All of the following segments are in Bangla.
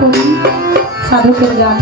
করি সাধকের গান।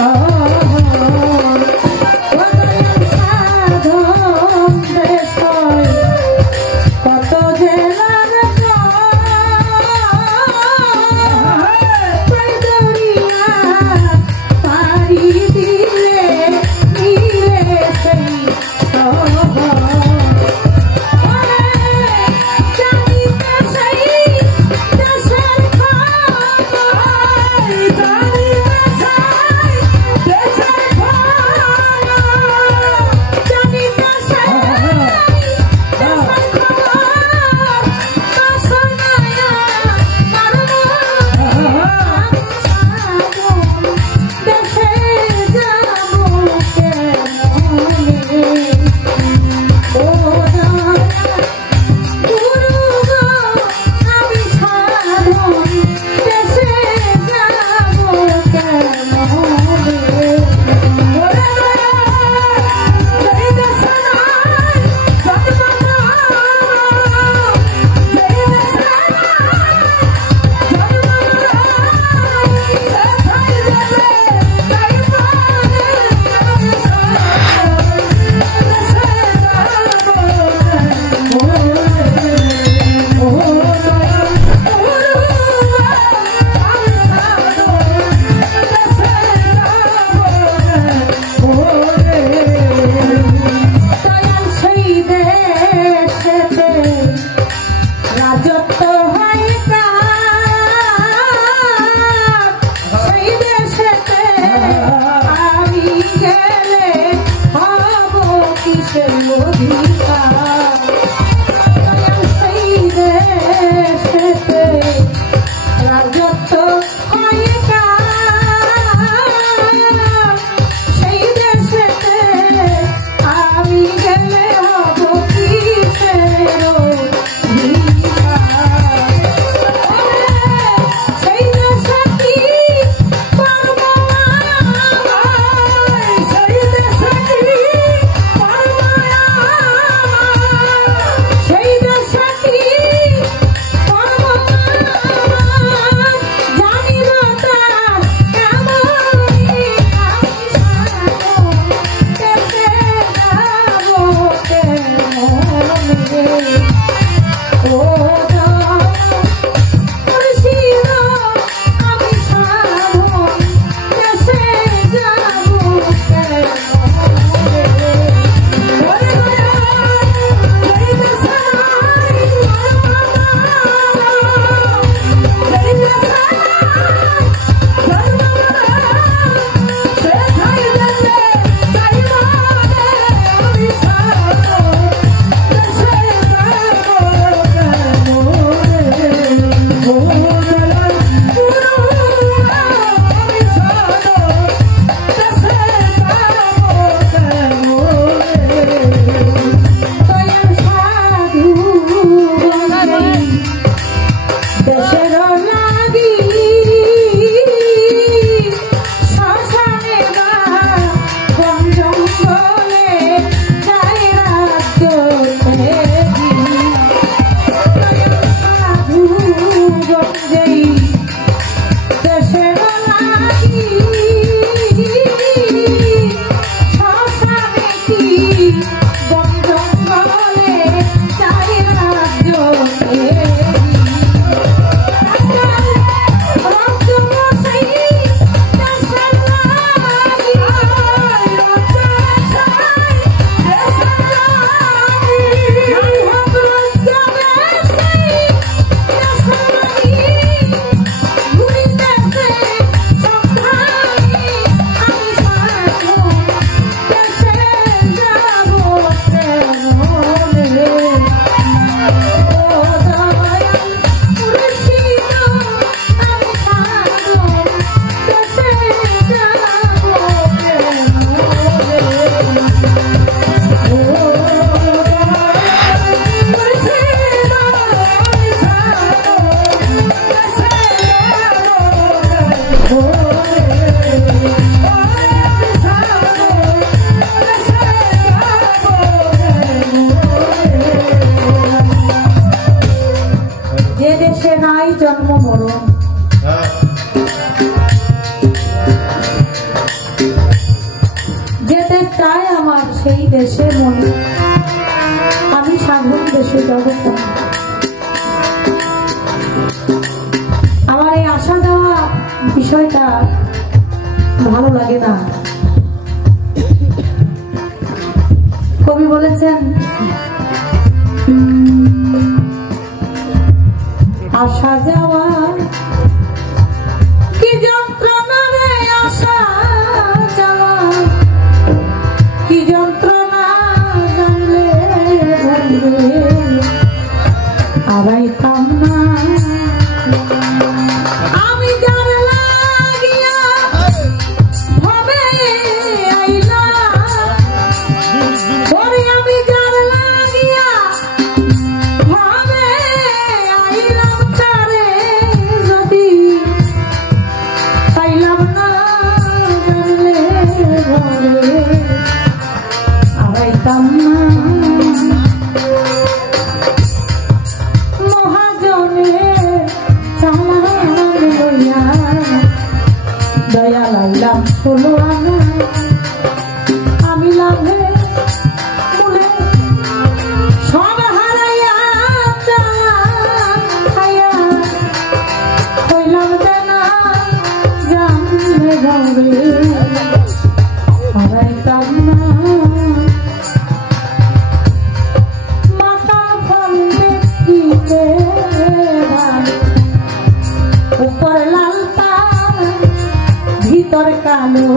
Oh সাধু জগৎ। আমার এই আসা যাওয়া বিষয়টা ভালো লাগে না। কবি বলেছেন আসা যাওয়া কি যন্ত্রণা রে, আসা যাওয়া কি যন্ত্রণা, জানলে জানলে আবাইতাম না। আমি যার লাগিয়া ভবে আইলাম, ওরে আমি যার লাগিয়া ভবে আইলাম, তারে যদি পাইলাম না, জানলে ঘরে আবাইতাম না। দয়া লাইলাম ষোলো আনা, আমি লাভে মূলে সব হারাইয়া খাইয়া হইলাম দেনা, জানলে ঘরে হারাইতাম না। মাথা ফল দেখিতে উপর লাল ভিতর কালো,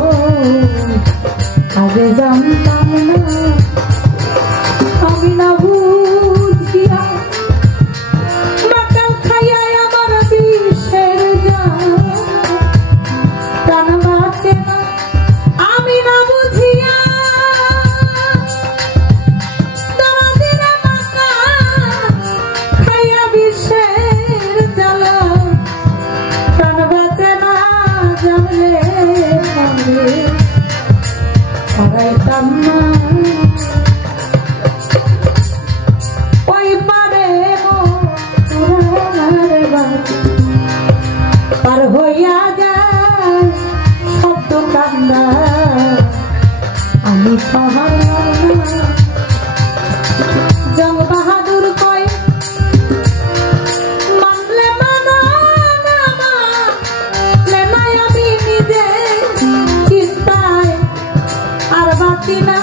আগে জানতাম না। আমি না বুঝিয়া মাতাল খাইয়া আমার বিষের প্রাণ বাঁচে না। আমি না বুঝিয়া দরদিরা মাতা খাইয়া বিষের জ্বালা, প্রাণ বাঁচে না, জানলে হারাইতাম না। ওই পারে পার হইয়া যায় শব্দ কান্না, আমি পাহাড় জং বাহাদুর কয় মানলে মানা না, মানলে নাই আমি নিজে চিন্তায় আর বাতি না।